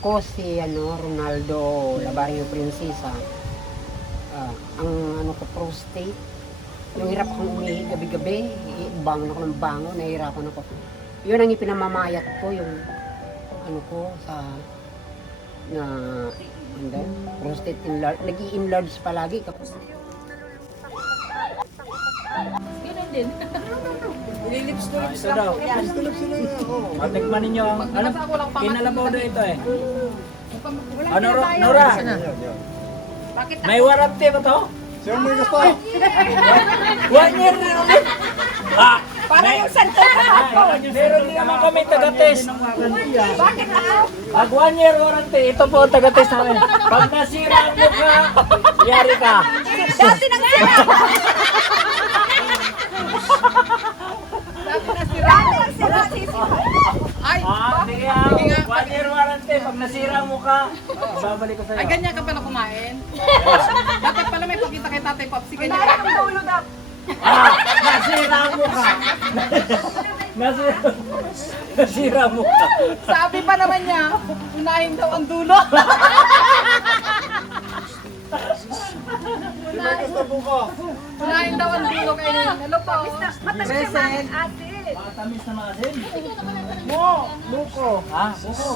Ako si Ronaldo Labario Princesa. Ang ko prostate. Yung hirap akong umihi gabi-gabi, bangon ako ng bangon, nahihirapan ako. Yun ang ipinamamayat ko, yung ko sa prostate enlarge, nag-i-enlarge palagi. Ganun din. Ito daw. Matikman ninyo ang kinalabaw na ito eh. Ano, Nora? May warranty ba to? Sino may gusto? 1 year na ulit. Para yung santo na ako. Meron din naman kami taga-test. Bakit ako? Pag 1 year warranty, ito po ang taga-test namin. Pag nasira ang mukha, yari ka. Dati nang sira. Dati nang sira. Ay, Sige nga. 1 year warranty. Pag nasira ang mukha, babalik ko sa'yo. Ay, ganyan ka pala kumain? Dapat pala may pakita kay Tatay Popsi. Ganyan ka. Nasira ang mukha. Nasira ang mukha. Sabi pa naman niya, unahin daw ang dulo. Unahin daw ang dulo kayo. Hello po. Present. Matamis na maasin. Buko. Ha? Buko.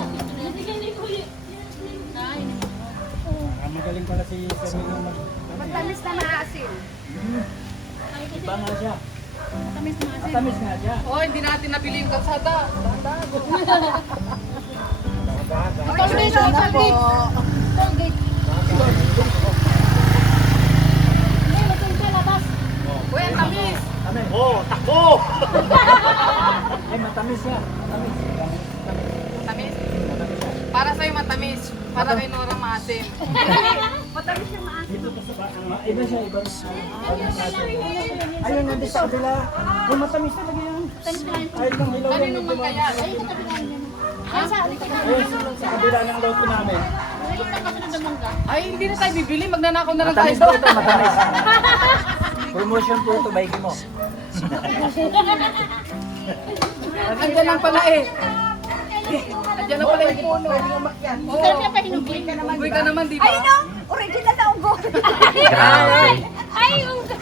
Magaling pala si Camilo mag... Matamis na maasin. Iba nga siya. Matamis na maasin. Matamis nga siya. Oh, hindi natin nabili yung kalsada. Colgate na po. Colgate. Hindi, matulog ka labas. Uy, ang tamis. Takbo! Ay, matamis siya. Matamis. Matamis? Para sa'yo matamis. Para kay Nora maasim. Matamis yung maasin. Dito pa sa bakang iba siya, iba. Ayun, nandito sa kabila. Ay, matamis talaga yan. Ay, itong hilaw lang Kanino man kaya? Ay, katabi namin yan. Ay, sa alit ka Ayun, sa kabila ng loto namin. Nakikita kami ng damangga. Ay, hindi na tayo bibili. Magnanakaw na lang Matamis tayo. po ito, matamis. Promotion po ito, bike mo. Andyan lang pala eh. Andyan lang pala yung puno. Sarap niya pa hinugin. Uy ka naman, di ba? Ay, no! Original na unggo. Grabe. Ay, unggo.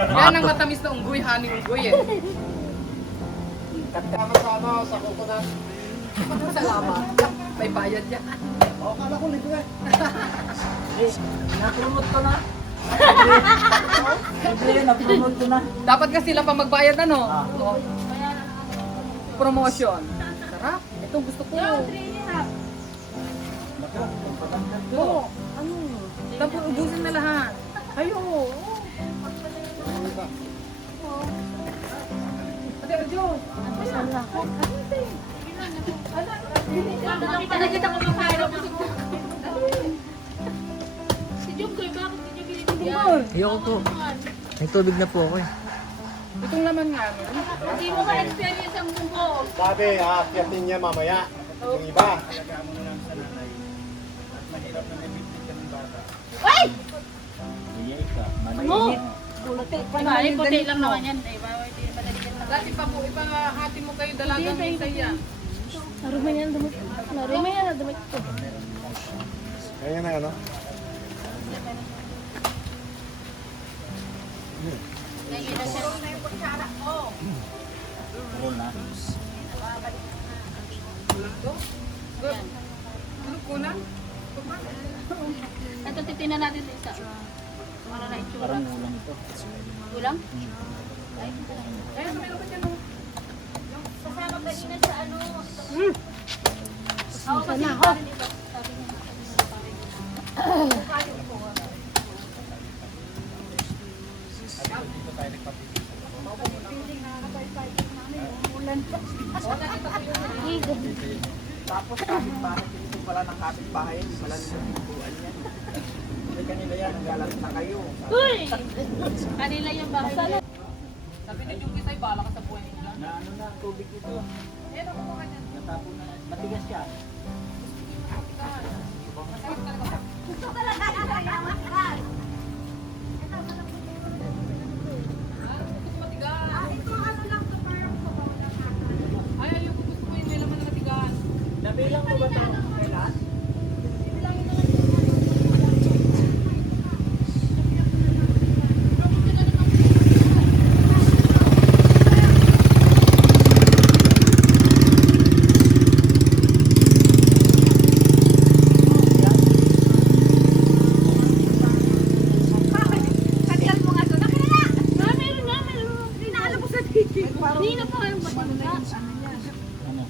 Yan ang matamis na unggoy, honey unggoy eh. Sa coconut. Salamat. May bayad yan. Kala ko libre. Eh, napromote ko na. Libre, napromote ko na. Dapat kasi sila pa magbayad ano? Ah. Oh. Promotion. Sarap. Ito gusto ko. Oo. Ano? Tapos ubusin na lahat. Ayo. Ate Arjo. Nakita ko makairo ko. Si Jungkoy, bakit hindi niyo binibigyan? Ayoko po. May tubig na po ako eh. Itong laman nga. no? Hindi mo ma-experience ang unggo. Sabi, aakyatin niya mamaya. Yung iba. Ay! Iyay ka. Mo! Ay, puti lang naman yan. Ay, hindi madali lang. Dati pa po, ipangahati mo kayo dalagang minsan yan. Narumay yan, damit. Narumay yan, damit ko. Ayan na ano. Roll na. Ano kunan? Ito, titinan natin sa isa. Para na itsura. Parang ulang ito. Ulang? Eh, meron ka dyan. Kasama kanina sa ano. Ako kasi ako. Tapos kapit-bahay, dito pala ng kapit-bahay, wala nila tinubuan yan. Hindi kanila yan, nagalat na kayo. Uy! Kanila yung bahay nila. Sabi ni Junkie sa'yo, bala ka sa buhay nila. Na ano na, tubig ito. Eh, nakukuha dyan. Natapon na, matigas siya. Gusto ko lang kaya kayaman ka. Matigas. Ito ano lang to, parang sabaw lang. Ay, Bilang mo ba ito? Kailan? Tagal mo nga to. Nakilala! Meron nga, meron. Hindi na alam ko sa video. Hindi na pa kayong batinga. Ano?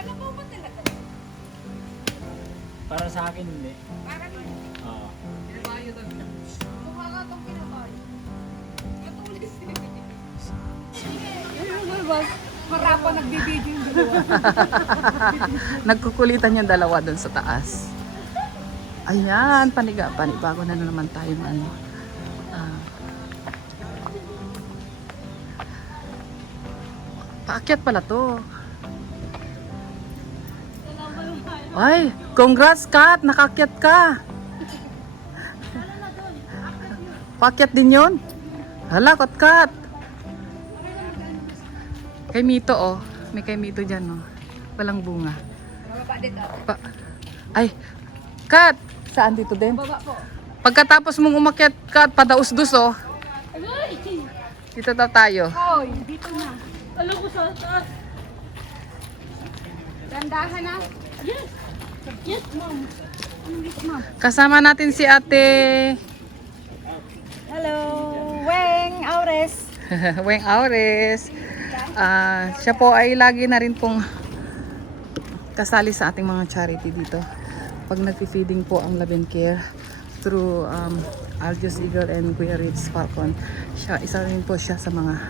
Alam mo ba talaga? Para sa akin hindi. Parang Oo. Pinabayo daw siya. mukha nga itong pinabayo. Matulis. Marapa nagbibideo yung dalawa. Nagkukulitan yung dalawa doon sa taas. Ayan, panibago na naman tayo ng ano. Paakyat pala to. Ay, congrats Kat, nakakyat ka. Paakyat din yon. Hala, Kat. Kay Mito oh. May kay Mito dyan oh. Walang bunga. Ay, Kat! Saan dito din? Baba po. Pagkatapos mong umakyat, Kat, padaus-dus oh. Dito daw tayo. Hoy, dito na. Alam ko sa taas. Dandahan na. Yes. Yes, ma'am. Yes, ma'am. Kasama natin si Ate Hello, Weng Aures. Weng Aures. Siya po ay lagi na rin pong kasali sa ating mga charity dito. Pag nagpi-feeding po ang Love and Care through Algios Eagle and Kuya Ritz Falcon. Isa rin po siya sa mga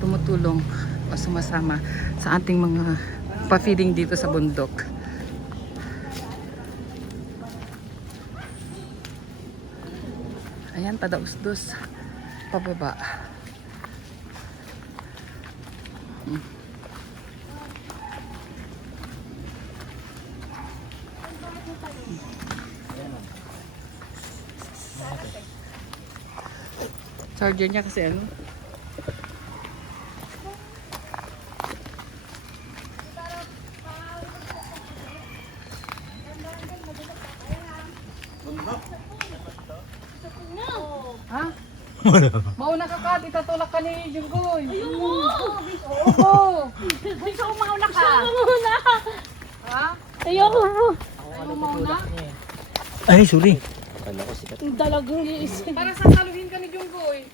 tumutulong o sumasama sa ating mga pa-feeding dito sa bundok. Ayan, padaus-dus. Pababa. Charger niya kasi ano. Ha? Mauna ka Kat, itatulak ka ni Junggoy. Ayoko! Oo. Gusto ko mauna ka. Ha? Ayoko! Ayaw mo mauna? Ay, sorry. Ang dalagang iisip. Para sasaluhin ka ni Junggoy.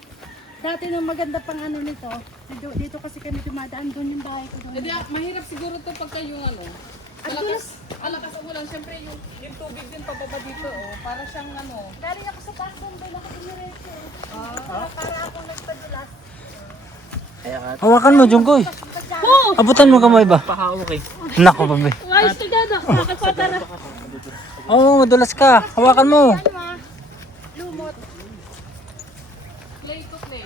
Dati nang maganda pang ano nito. Dito kasi kami dumadaan, doon yung bahay ko doon. Hindi, mahirap siguro to pagka yung ano. Alakas ang ulan. Siyempre yung tubig din pababa dito. Oh. Para siyang ano. Galing ako sa taas doon, doon ako dumiretso. Para akong nagpadulas. Hawakan mo, Jungkoy. Abutan mo kamay ba? Pahawak eh. Nako, babe. Ayos ka gano'n, nakapatara. Oo, madulas ka. Hawakan mo. Lumot. Play to play.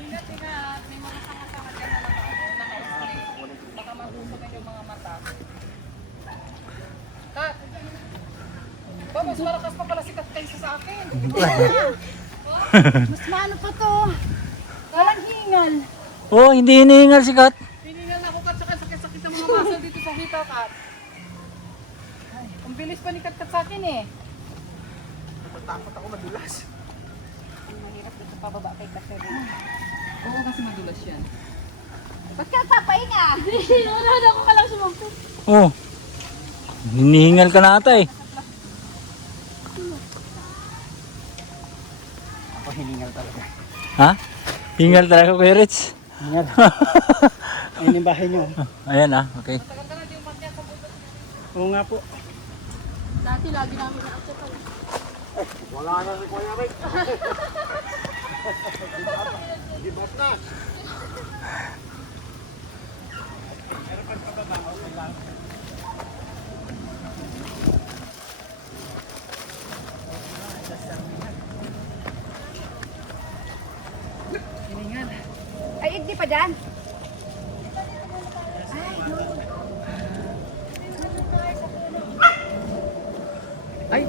Ingat-ingat. May mga sanga-sanga dyan na naka-spray. Baka magustugan yung mga mata. Kat! Ba, mas malakas pa pala si Kat kaysa sa akin. Mas maano pa to. Walang hingal. Oo, hindi hinihingal si Kat. Piningal ako Kat, saka sakit-sakit ang mga muscle dito sa hita, Kat. Ay, ang bilis pa ni Kat sa akin eh. Ang mahirap dito pababa kay Catherine. Oo, kasi madulas yan. Ba't ka papahinga? Wala na ako ka lang sumagpit. Oo. Hinihingal ka na ata eh. Ako hiningal talaga. Ha? Hingal talaga, Kuya Rich. Hiningal. Ayun yung bahay nyo. Ayan ah, okay. Oo nga po. Dati lagi namin na-upset ako. Wala na si Kuya Rick. Gibot na. dyan? Ay,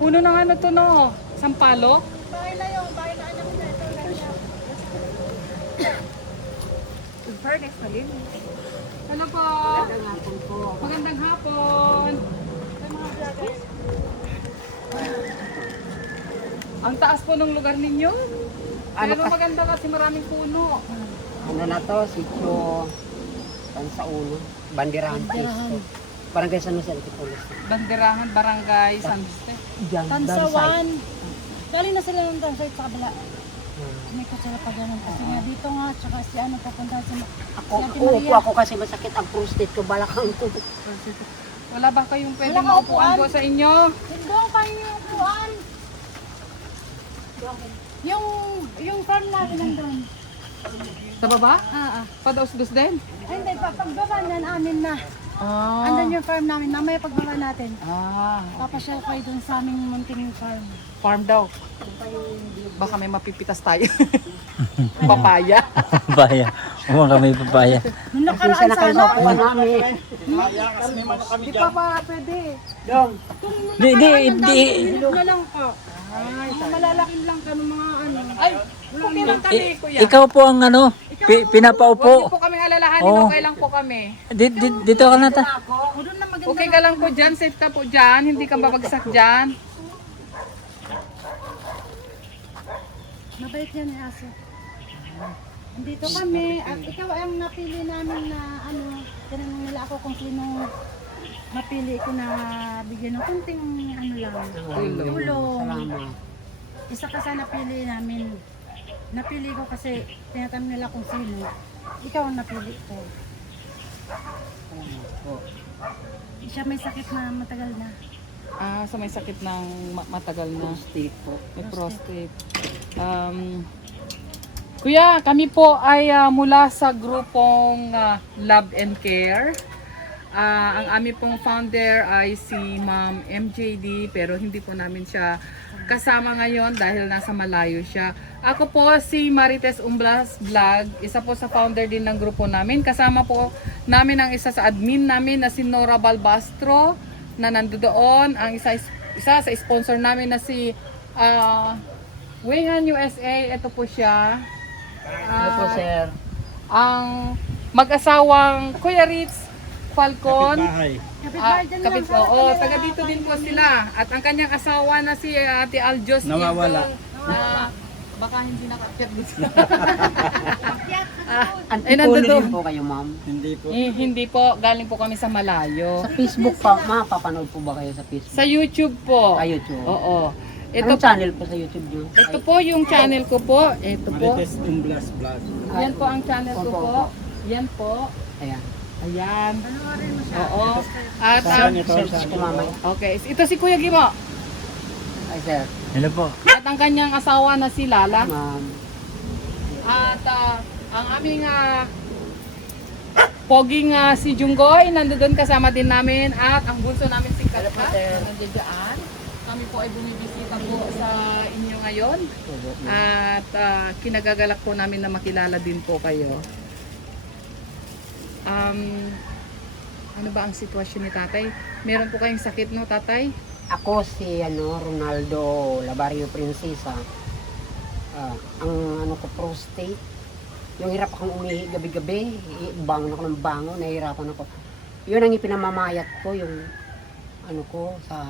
puno ng ano to no? Sampalok? Bahay na yung, bahay na anak na ito. Fairness na din. Ano po? Magandang hapon. Ang taas po ng lugar ninyo. Ano Pero ka? maganda kasi maraming puno. Ano na to? Sityo Tansauno. Bandirahan Pisto. Barangay San Jose Antipolis. Banderahan, Barangay, San Jose. Diyan, Tansawan. Galing na sila ng Tansay sa kabila. May ko sila pa ganun. Kasi nga dito nga, tsaka si ano papunta si Ako, si Ate uupo Maria. ako kasi masakit ang prostate ko, balakang ko. Wala ba kayong pwedeng Wala ka maupuan upuan? po sa inyo? Doon kayo yung upuan. Yung farm natin nandun. Sa baba? Ah. Padaus-dus din? Ay, hindi, pagbaba na amin na. Ah. Andun yung farm namin. Mamaya pagbaba natin. Ah, Papasyal kayo dun sa aming munting farm. farm daw. Baka may mapipitas tayo. Papaya. Papaya. Huwag kami papaya. Nung Kasi nakaraan na kayo sana, sa upuan namin. Di pa ba pwede? Dong, Di. bilog na lang po. Ay, malalaki lang ka ng mga ano. Ay, okay lang kami, kuya. Ikaw po ang ano, Huwag niyo pinapaupo. po kami alalahanin, Oh. okay lang po kami. Dito ka na ta. O doon na maganda. Okay ka lang po dyan, safe ka po dyan, hindi ka babagsak dyan. Mabait yan eh, aso. Dito kami, at ikaw ang napili namin na ano, tinanong nila ako kung sino napili ko na bigyan ng kunting ano lang, tulong. salamat. Isa ka sa napili namin. Napili ko kasi tinatanong nila kung sino. Ikaw ang napili ko. Siya may sakit na matagal na. Ah, sa may sakit ng matagal na. Prostate po. May prostate. Kuya, kami po ay mula sa grupong Love and Care. Ang aming pong founder ay si Ma'am MJD, pero hindi po namin siya kasama ngayon dahil nasa malayo siya. Ako po si Marites Umblas Vlog, isa po sa founder din ng grupo namin. Kasama po namin ang isa sa admin namin na si Nora Balbastro na nandoon. Ang isa sa sponsor namin na si Wayhan USA, ito po siya. Ano po, sir? Ang mag-asawang Kuya Ritz Falcon. Kapitbahay dyan lang. Oo, taga dito din po sila. At ang kanyang asawa na si Ate Aljos. Nawawala. Baka hindi nakakyat dito. Antipolo nandoon. din po kayo, ma'am. Hindi po, galing po kami sa malayo. Sa Facebook pa, mapapanood po ba kayo sa Facebook? Sa YouTube po. Sa YouTube? Oo. Anong channel po sa YouTube nyo? Ito po yung channel ko po. Ito po. Umblas Vlog. Yan po ang channel ko po. Yan po. Ayan. Ayan. Oo. At Search ko mamaya. okay, ito si Kuya Gimo. Ay, sir. Hello po. At ang kanyang asawa na si Lala. Ma'am. At ang aming poging si Junggoy, nandoon kasama din namin. At ang bunso namin si Katkat, nandiyan. Kami po ay bumibisita po sa inyo ngayon. At kinagagalak po namin na makilala din po kayo. Ano ba ang sitwasyon ni tatay? Meron po kayong sakit, no, tatay? Ako si Ronaldo Labario Princesa. Ang ano ko, prostate. Yung hirap akong umihi gabi-gabi, bangon ako ng bangon, nahihirapan ako. Yun ang ipinamamayat ko, yung ano ko sa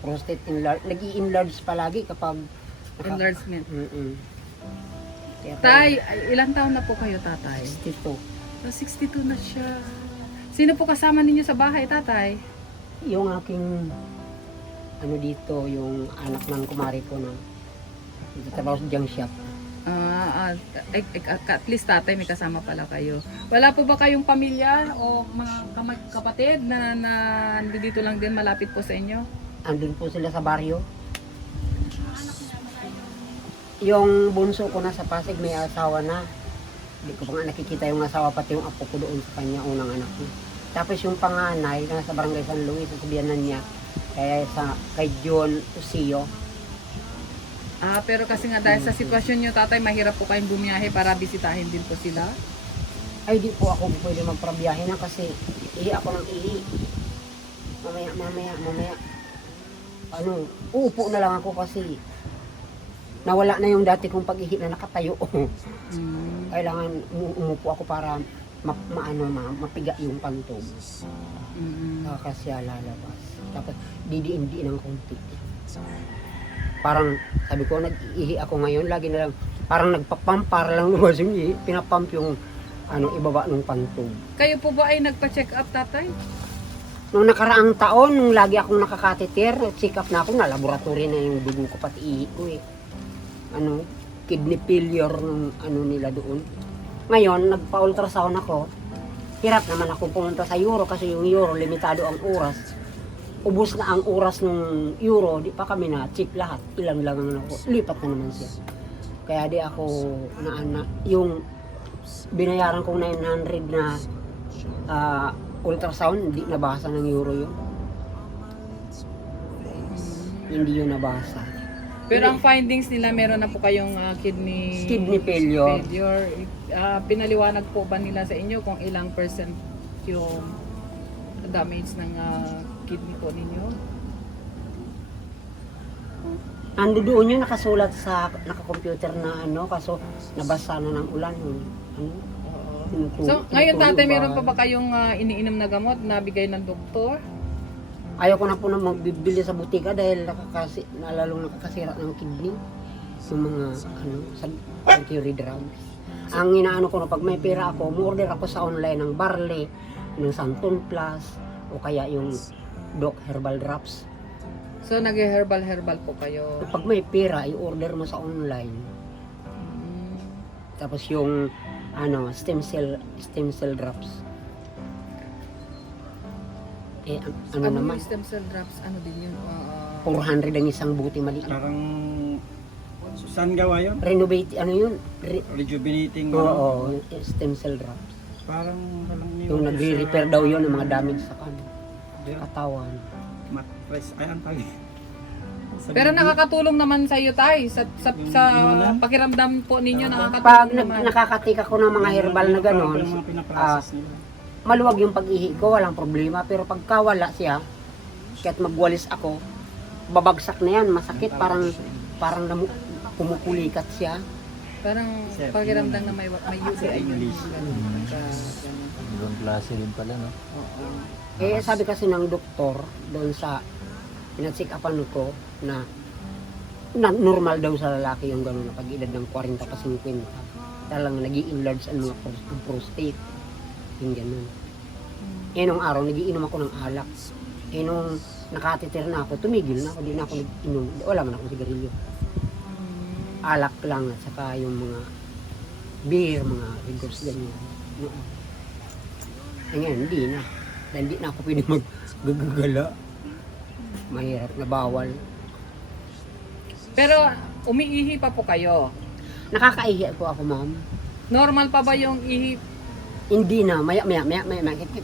prostate enlarge. Nag-i-enlarge palagi kapag Enlargement. Kaya po, Tay, ilang taon na po kayo, tatay? 62. 62 na siya. Sino po kasama ninyo sa bahay, tatay? Yung aking ano dito, yung anak ng kumari ko na nagtatrabaho sa junk shop. At least tatay, may kasama pala kayo. Wala po ba kayong pamilya o mga kapatid na dito lang din malapit po sa inyo? Andun po sila sa baryo. Yung bunso ko na sa Pasig may asawa na. Hindi ko pa nga nakikita yung asawa, pati yung apo ko doon sa kanya, unang anak niya. Tapos yung panganay na sa Barangay San Luis, sa sabihanan niya, kaya kay John Usio. Pero kasi nga dahil sa sitwasyon nyo, tatay, mahirap po kayong bumiyahe para bisitahin din po sila. Ay, di po ako pwede magprabiyahe na kasi ihi ako ng ihi. Mamaya. Ano, uupo na lang ako kasi nawala na yung dati kong pag-ihi na nakatayo. Kailangan umupo ako para mapiga yung pantog. Kasi lalabas. Tapos didiin ng konti. Parang sabi ko, nag-ihi ako ngayon, lagi na lang, parang nagpapump para lang lumabas yung ihi. Pinapump yung ibaba ng pantog. Kayo po ba ay nagpa-check up, tatay? Nung nakaraang taon, nung lagi akong nakakateter, check up na ako, na laboratory na yung dugo ko, pati ihi ko eh. Kidney failure nung nila doon. Ngayon, nagpa-ultrasound ako. Hirap naman ako pumunta sa Euro kasi yung Euro, limitado ang oras. Ubus na ang oras ng Euro, di pa kami na-check lahat. Ilan lang naman ako. Lipat na naman siya. Kaya di ako yung binayaran kong 900 na ultrasound, hindi nabasa ng Euro yun. Hindi yun nabasa. Pero ang findings nila, meron na po kayong kidney failure. Pinaliwanag po ba nila sa inyo kung ilang percent yung damage ng kidney po ninyo? Ando doon yun, nakasulat sa naka-computer na kaso nabasa na ng ulan. So, ngayon tatay, meron pa ba kayong iniinom na gamot na bigay ng doktor? Ayaw ko na po na magbibili sa butika dahil lalong nakakasira ng kidney. Yung mga mercury drugs. Ang inaano ko na pag may pera ako, order ako sa online ng Barley, ng Santon Plus, o kaya yung Doc Herbal Drops. So, nag-herbal po kayo? Pag may pera, i-order mo sa online. Tapos yung stem cell drops. Naman? Stem cell drops, ano din yun? 400 ang isang buti maliit. Parang saan gawa yun? Renovate, Rejuvenating. Oo, stem cell drops. Parang walang Yung nagre-repair daw yun ng mga damage sa katawan. Mattress. Ay, ang tawag. Pero nakakatulong naman sa iyo, tay. Sa pakiramdam po ninyo, nakakatulong Pag naman. nakakatika ko ng mga herbal na gano'n, Mga pinaprocess nila. maluwag yung pag-ihi ko, walang problema. Pero pagka wala siya, kahit magwalis ako, babagsak na yan, masakit, parang pumupulikat siya. Parang pakiramdam na may UTI yun. Ibang klase din pala, no? Sabi kasi ng doktor, doon sa pina-check upan ko, na normal daw sa lalaki yung gano'n na pag-edad ng 40 pa 50. Talagang nag-i-enlarge ang mga prostate. Yung gano'n. Nung araw, nag-iinom ako ng alak. Nung nakatitir na ako, tumigil na ako, di na ako nag-inom. Wala man akong sigarilyo. Alak lang at saka yung mga beer, mga rigors, ganyan. Ngayon, hindi na. Dahil hindi na ako pwede maggagala. Mahirap na bawal. Pero umiihi pa po kayo. Nakakaihi po ako, ma'am. Normal pa ba yung ihi? Hindi na, maya.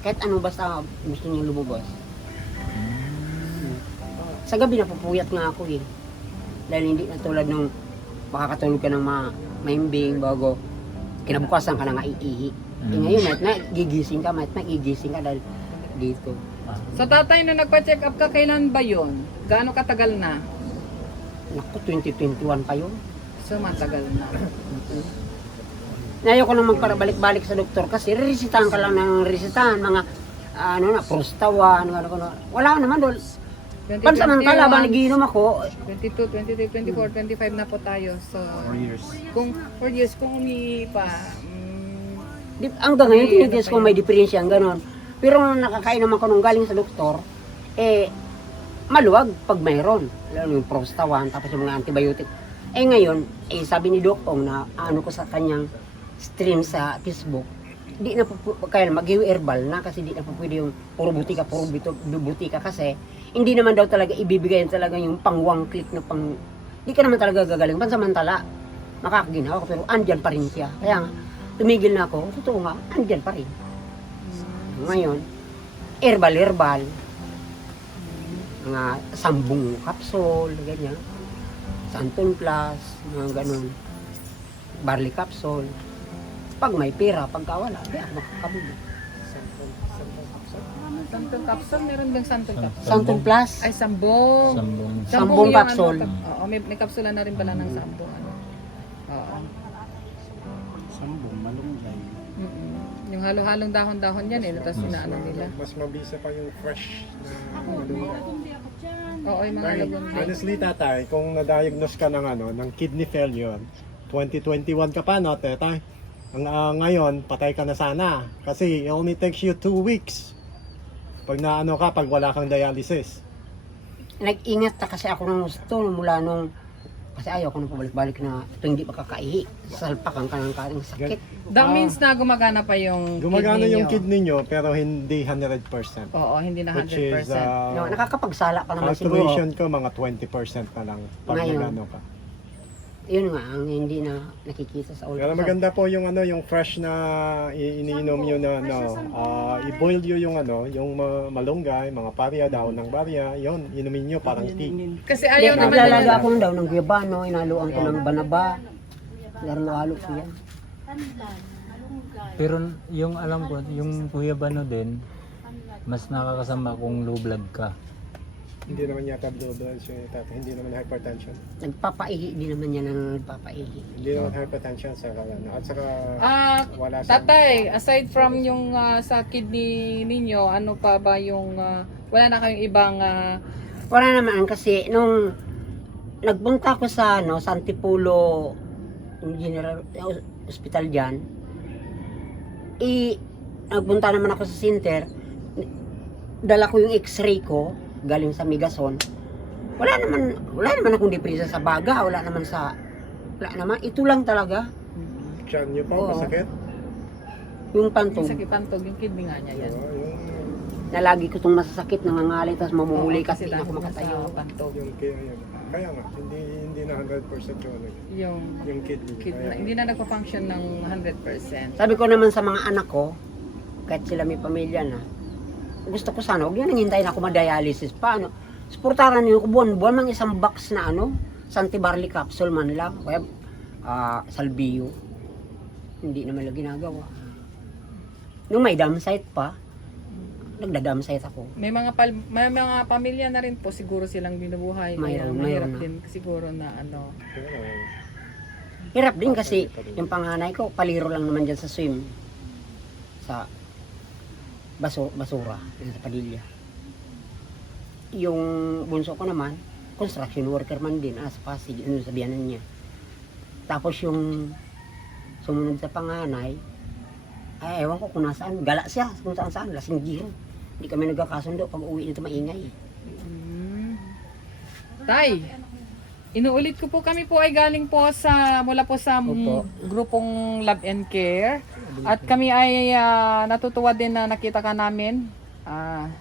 Kahit ano basta gusto niya lumabas. Sa gabi napupuyat nga ako eh. Dahil hindi na tulad nung makakatulog ka ng maimbing bago kinabukasan ka na nga iihi. Ngayon, gigising ka dahil dito. Sa tatay, nung nagpa-check up ka, kailan ba yun? Gaano katagal na? Naku, 2021 pa yun. So, matagal na. Ayaw ko na magparabalik-balik sa doktor kasi resitahan ka lang ng resitahan, mga prostawan, wala naman doon. Pansamantala ba nagiinom ako, 22, 23, 24, 25 na po tayo. So, 4 years. kung 4 years, kung umiihi pa, hanggang ngayon tinitiis ko may diferensya, gano'n. Pero nung nakakainom ako nung galing sa doktor, maluwag pag mayroon. Lalo yung prostawan, tapos yung mga antibiotic. Ngayon, sabi ni Doc Ong na ko sa kanyang stream sa Facebook, di na po, kaya mag-herbal na kasi di na po pwede yung puro butika kasi hindi naman daw talaga ibibigay talaga yung pang-one click na di ka naman talaga gagaling. Pansamantala, makakaginawa ko pero andyan pa rin siya. Kaya nga, tumigil na ako, totoo nga, andyan pa rin. Ngayon, herbal, mga sambong kapsul, ganyan. Santon Plus, mga ganun. Barley capsule. Pag may pera, pagka wala, di ako makakabili. Santol capsule, meron bang santol capsule? Santon Plus, Ay, sambong. Sambong. Sambong yung capsule. Oo, may kapsula na rin pala ng sambong. Ano. Oo. Sambong, malunggay. Mm-mm. Yung halo-halong dahon-dahon yan eh, tapos inaano nila. Mas mabisa pa yung fresh na malunggay. Hindi ako dyan. Oo, yung mga Dahil, lagundi. honestly tatay, kung na-diagnose ka ng ng kidney failure, 2021 ka pa no, tetay? Ngayon, patay ka na sana. Kasi it only takes you 2 weeks. Pag naano ka, pag wala kang dialysis. nag-ingat na kasi ako ng gusto mula nung kasi ayaw ko nang pabalik-balik na ito hindi makakaihi. Salpakan ka ng karing sakit. That means na gumagana pa yung Gumagana kidney yung nyo. kidney nyo, pero hindi 100%. Oo, hindi na 100%. Which is, No, nakakapagsala pa naman siguro. calculation ko, mga 20% na lang pag Ngayon. nagano ka. Yun nga, ang hindi na nakikita sa Pero ultrasound. maganda po yung yung fresh na iniinom nyo na i-boil nyo yung yung malunggay, mga parya, daon ng parya, yon inumin nyo parang tea. Kasi Hindi, ayaw naman naglalaga nila. ako daw ng guyabano, inaluan ko ng banaba. Laro-halo ko yan. Pero yung alam ko, yung guyabano din, mas nakakasama kung low blood ka. Hindi naman yata blue blood siya, hindi naman hypertension. Nagpapaihi din naman yan ang nagpapaihi. Hindi naman hypertension sa at saka wala sa Tatay, aside from yung sa kidney ninyo, ano pa ba yung wala na kayong ibang Wala naman kasi nung nagpunta ko sa sa Antipolo General Hospital diyan, nagpunta naman ako sa center, dala ko yung x-ray ko galing sa Migason. Wala naman akong depresa sa baga, wala naman ito lang talaga tiyan nyo pa, Oo. masakit. yung yung pantog sakit pantog, yung kidney nga niya yan. Yung na lagi ko itong masasakit, nangangalay, tapos mamumuli Oo, kasi hindi dahil ako sa makatayo. pantog. kaya nga, hindi na 100% Yung yung kidney. kidney, Kaya, hindi na nagpa-function ng 100%. Sabi ko naman sa mga anak ko, kahit sila may pamilya na, gusto ko sana, huwag nyo nang hintayin ako ma-dialysis pa. Suportaran nyo ko buwan-buwan mang isang box na Santi-Barley capsule man lang. Kaya Salvio. Hindi naman lang ginagawa. Nung may dam site pa, nagda-dam site ako. May mga pamilya na rin po siguro silang binubuhay. Kaya Mayroon mahirap na. din siguro na Hirap din kasi yung panganay ko, paliro lang naman dyan sa swim. Sa basura, sa Padilla. Yung bunso ko naman, construction worker man din, sa Pasig, sa biyanan niya. Tapos yung sumunod sa panganay, ay ewan ko kung nasaan, gala siya, kung saan, lasing giro. Hindi kami nagkakasundo, pag uwi nito maingay. Tay, inuulit ko po, kami po ay galing po mula po sa Opo. grupong Love and Care. At kami ay natutuwa din na nakita ka namin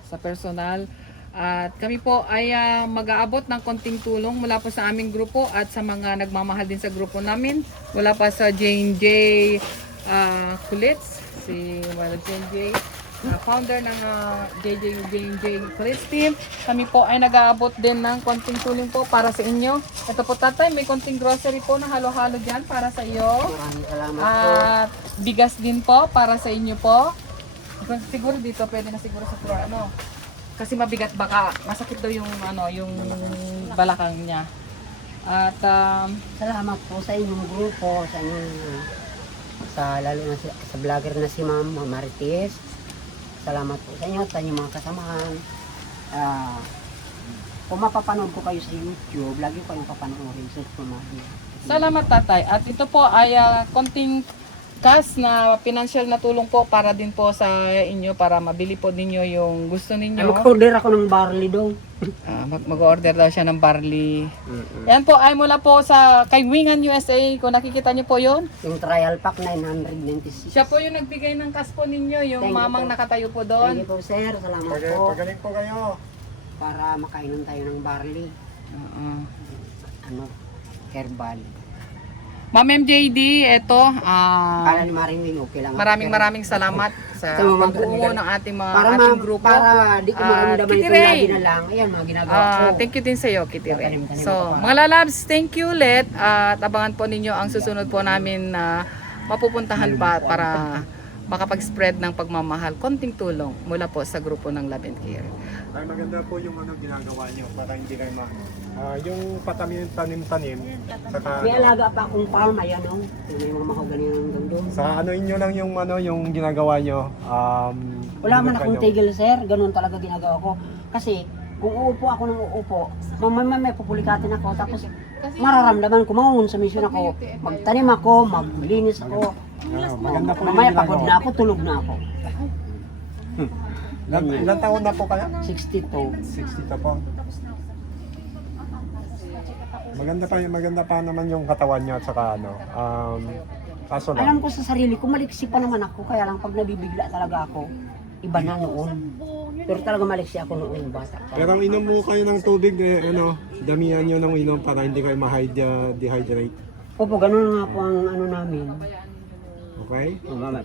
sa personal. At kami po ay mag-aabot ng konting tulong mula po sa aming grupo at sa mga nagmamahal din sa grupo namin. Mula pa sa Jane J. Kulitz, si Jane J. Founder ng Jane J. Kulitz team. Kami po ay nag-aabot din ng konting tulong po para sa inyo. Ito po tatay, may konting grocery po na halo-halo dyan para sa iyo. Maraming salamat po. At bigas din po para sa inyo po. Siguro dito pwede na siguro sa floor kasi mabigat baka masakit daw yung yung balakang niya. At Salamat po sa inyong grupo, sa inyong lalo na sa vlogger na si Ma'am Marites. Salamat po sa inyo at sa inyong mga kasamahan. Kung mapapanood ko kayo sa YouTube, lagi ko kayong papanoorin sa Pumahia. salamat tatay. At ito po ay konting cash na financial na tulong po para din po sa inyo para mabili po ninyo yung gusto ninyo. Mag-order ako ng barley daw. Mag-order daw siya ng barley. Yan po ay mula po sa kay Wingan USA. Kung nakikita niyo po yon. Yung trial pack 996. Siya po yung nagbigay ng cash po ninyo. Yung Thank you mamang po. nakatayo po Thank doon. you po sir, salamat po. Pagaling po kayo. Para makainom tayo ng barley. Herbal. Ma'am MJD, eto. Para ni Maring Wing, okay lang. Maraming salamat sa Sa mga pag-uo ganun. ng ating mga Para, ating grupo. para di ko maramdaman Kitty itong Ray. lagi na lang. Ayan, mga ginagawa ko. Thank you din sa iyo, Kitty Ray. Tanim-tanim So, ko pa. mga lalabs, thank you ulit. At abangan po ninyo ang susunod po namin na mapupuntahan pa para makapag-spread ng pagmamahal, konting tulong mula po sa grupo ng Love and Care. Ay, maganda po yung ginagawa nyo para hindi kayo yung patanim-tanim, saka May alaga pa akong farm, ayan o. May mga mahogany ng gandong. sa inyo lang yung ginagawa nyo. Wala man ano akong kayo? tigil, sir. Ganun talaga ginagawa ko. Kasi, kung uupo ako ng uupo, may pupulikatin ako. Tapos, mararamdaman ko, mangungun sa mission ako. Magtanim ako, maglinis ako. Maganda po yung Mamaya pagod ginagawa. na ako, tulog na ako. Ilan taon na po kaya? 62. 60 na po. Maganda pa naman yung katawan nyo at saka kaso lang. Alam ko sa sarili ko, maliksi pa naman ako. Kaya lang pag nabibigla talaga ako, iba na noon. Pero talaga maliksi ako noon, bata. Pero inom mo kayo ng tubig, damihan nyo ng inom para hindi kayo ma-dehydrate. Opo, ganun nga po ang ano namin. Okay?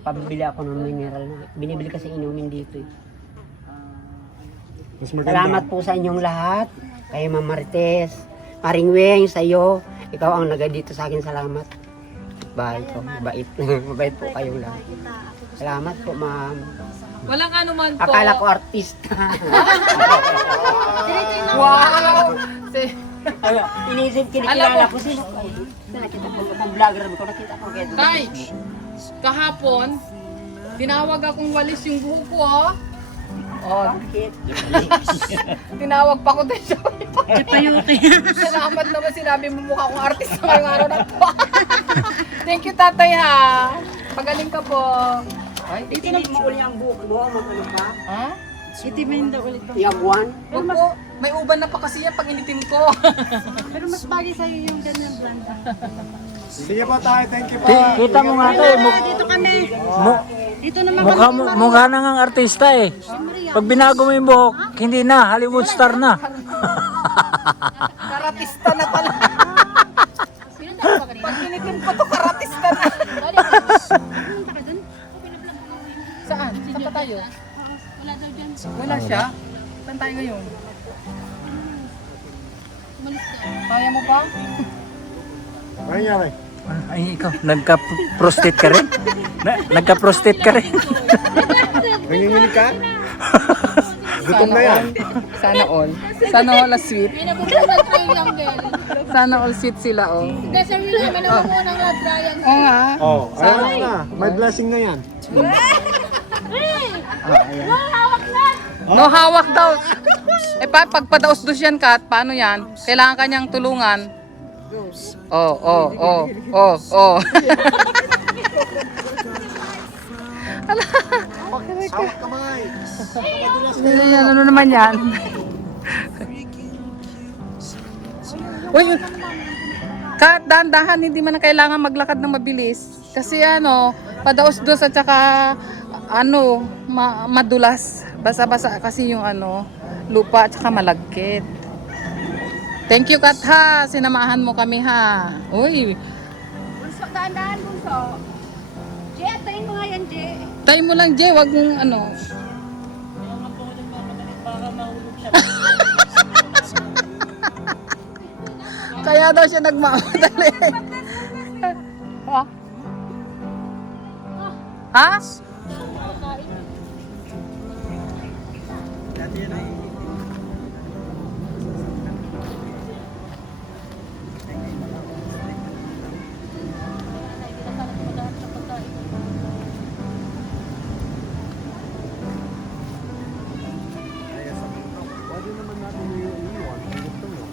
Pabibili ako ng mineral na. Binibili kasi inumin dito eh. Mas maganda. Salamat po sa inyong lahat. Kay Ma'am Marites, Maring Weng, sa iyo. Ikaw ang nagay dito sa akin. Salamat. Bye ko. Mabait. Mabait po kayong lahat. Salamat po, ma'am. Walang anuman po. Akala ko artista. Wow! Inisip, kinikilala ko sino kayo. Nakita ko kung vlogger ko. Nakita ko kayo. Tay, kahapon, tinawag akong walis yung buhok ko, oh. Oh, Bakit? tinawag pa ko din siya. Salamat naman, sinabi mo mukha akong artist ngayong araw na to. Thank you, tatay, ha. Pagaling ka po. Ay, Itinip mo uli ang buhok mo. Magano pa? ha? Itimin daw ulit. Yabuan. Huwag po, may uban na pa kasi yan pag initim ko. Pero mas bagay sa'yo yung ganyan blonde. Sige po tayo, thank you po. Kita mo nga to eh. Dito kami. Dito naman Mukha na nga artista eh. Pag binago mo yung buhok, hindi na, Hollywood star na. Karatista na pala. Pag initim ko to, karatista na. Saan? Saan pa tayo? Wala siya? Saan tayo ngayon? Kaya mo pa? Ano nangyari? Ay, ikaw, nagka-prostate ka rin? Nagka-prostate ka rin? Nanginginig ka? Gutom na yan. Sana all. Sana all a sweet. Sana all sweet sila, oh. Oo nga. Oh, ayun na. May blessing na yan. No hawak daw. Eh pagpadaos-dos yan, Kat, paano yan? Kailangan kanyang tulungan. Oh. Hawak kamay. Ano naman yan? Uy, Kat, dahan-dahan, hindi man na kailangan maglakad ng mabilis. Kasi padaos-dos at saka madulas. Basa-basa kasi yung lupa at saka malagkit. Thank you, Kat, ha. Sinamahan mo kami, ha. Uy, Bunso, daan-daan bunso. Jay, atayin mo nga yan, Jay. tayo mo lang, Jay. Wag mong Kaya daw siya nagmamadali. Ha? Ha? Pwede naman natin iiwan kung gusto nyo.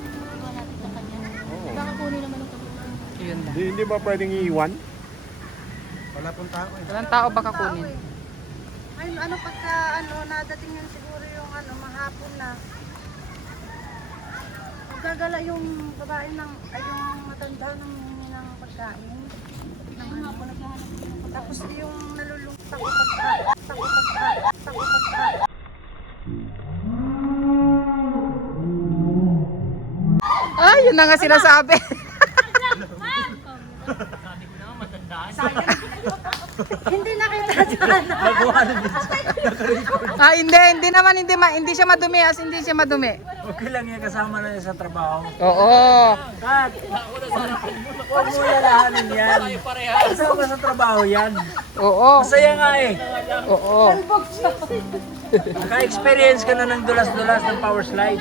Yun na. Hindi ba pwedeng iiwan? Wala pong tao eh. Walang tao baka kunin. Ay, pagka, nadating yun siguro yung, mahapon na. Magagala yung babae yung matanda ng pagkain. Tapos yung nalulungtak ko pagkain. Ay, yun na nga sinasabi. Hindi nakita dyan. Hindi siya madumi, hindi siya madumi. Okay lang yan, kasama na yan sa trabaho. Oo. Kat, huwag mo lalahanin yan. Kasama sa trabaho yan. Oo. Masaya nga eh. Oo. Naka-experience ka na ng dulas-dulas ng power slide.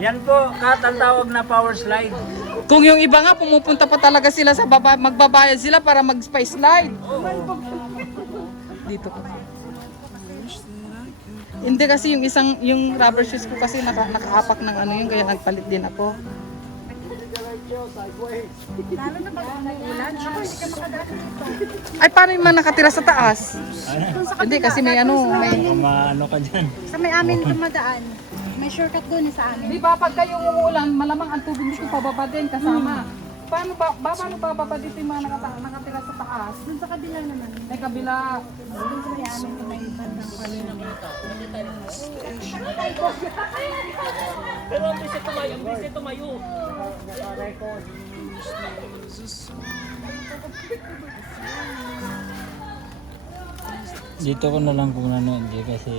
Yan po, Kat, ang tawag na power slide. Kung yung iba nga pumupunta pa talaga sila sa baba, magbabayad sila para mag-spice slide. Dito kasi. Hindi kasi yung rubber shoes ko kasi nakaapak ng ano yun, kaya nagpalit din ako. Lalo na pag umuulan. Ako hindi ka makadaan dito. Ay, paano yung mga nakatira sa taas? Hindi, kasi may ano, may... Maano ka dyan. Sa may amin dumadaan. May shortcut doon sa amin. Di ba pag kayo umuulan, malamang ang tubig dito pababa din kasama. Paano pa dito yung mga nakatira sa taas? Doon sa kabila naman. May kabila. Doon sa may amin sa may bandang kanina. Dito ko na lang kung ano, hindi kasi...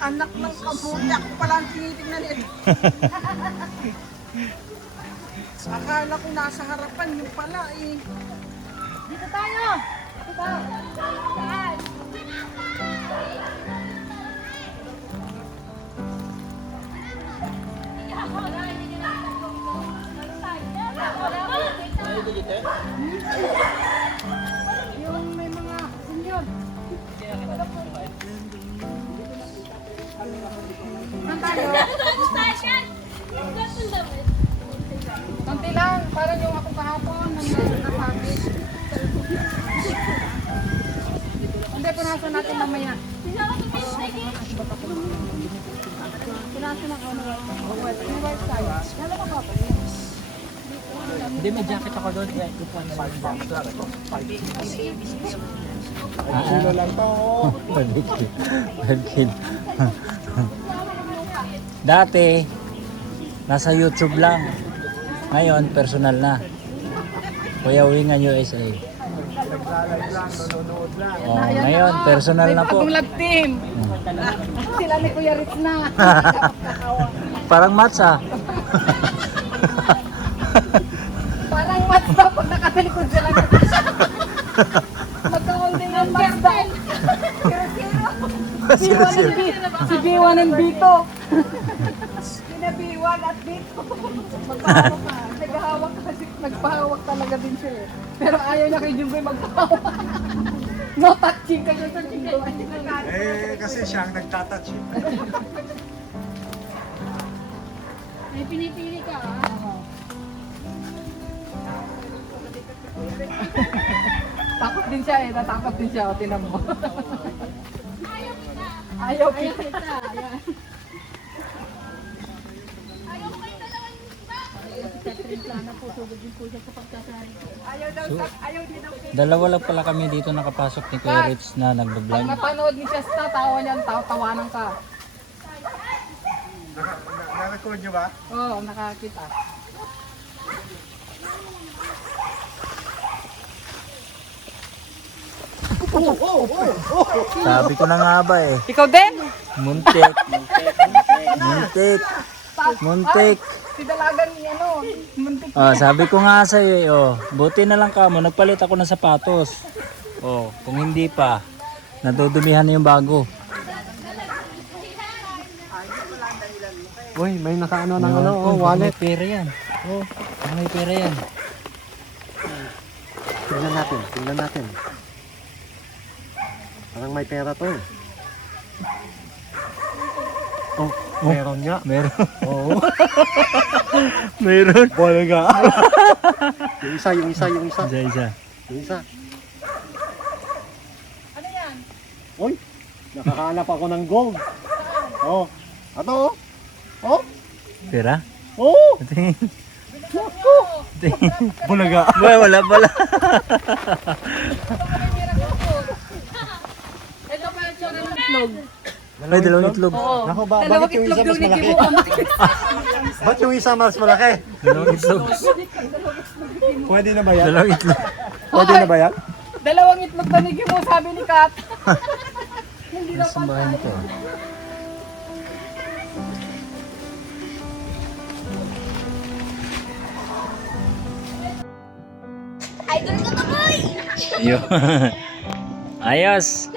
Anak ng kabuti. Ako pala ang tinitignan nila. Akala ko nasa harapan yung pala eh. Dito tayo! Dito tayo! Saan? Yung may mga senyor. Saan tayo? Konti lang, parang yung ako kahapon, nakapit. Hindi, punasan natin mamaya. Punasan ako ng white side. Lalo ka ba? Hindi, may jacket ako doon. Kaya kupuan na lang. Sino lang to? Badkid. Dati, nasa YouTube lang. Ngayon, personal na. Kuya Wingan USA. Naglalay lang, nanonood lang. Oh, ngayon, personal na po. Bagong love team. Sila ni Kuya Ritz na. Parang matcha. Parang match daw pag nakatalikod sila. Magkakunting ang match daw. Si B1 and B2. Sina B1 at B2. Magpahawak ka. Naghahawak kasi nagpahawak talaga din siya eh. Pero ayaw niya kay Jumboy magpahawak. No touching kayo sa Jumboy. Eh, kasi siya ang nagtatouch. May pinipili ka ah. Takot din siya eh. Natakot din siya. O, tinan mo. Ayaw kita. Dalawa lang pala kami dito nakapasok ni Kuya Rich na Pag nagbablog. napanood ni Shasta, tawa niyan, tawanan ka. Na-record nyo ba? Oo, nakakita. Sabi ko na nga ba eh. Ikaw din? Muntik. Muntik. Muntik. Si Dalagan ni ano, muntik. Oh, sabi ko nga sa iyo, oh, buti na lang ka mo, nagpalit ako ng sapatos. Oh, kung hindi pa, nadudumihan na yung bago. Uy, may nakaano ng ano, oh, wallet. May pera yan. Oh, may pera yan. Tingnan natin, tingnan natin. Parang may pera to eh. Oh, meron nga. Meron. Oo. Meron. Balaga. yung isa. Isa. Yung isa. Ano yan? Uy, nakakahanap ako ng gold. Oh, ato oh. Oh, Pera? oh. Tingin. Bulaga. Wala pala. Ito pa yung tsura ng itlog. Ay, dalawang itlog. Nako ba, Dalawang bakit yung itlog isa mas yung malaki? nagibukan. Ba't yung isa mas malaki? Dalawang itlog. Pwede na ba yan? Dalawang itlog. Pwede na ba yan? Dalawang itlog na nigyo mo, sabi ni Kat. Nasaan bahay nito? Idol ko to, boy! Ayos.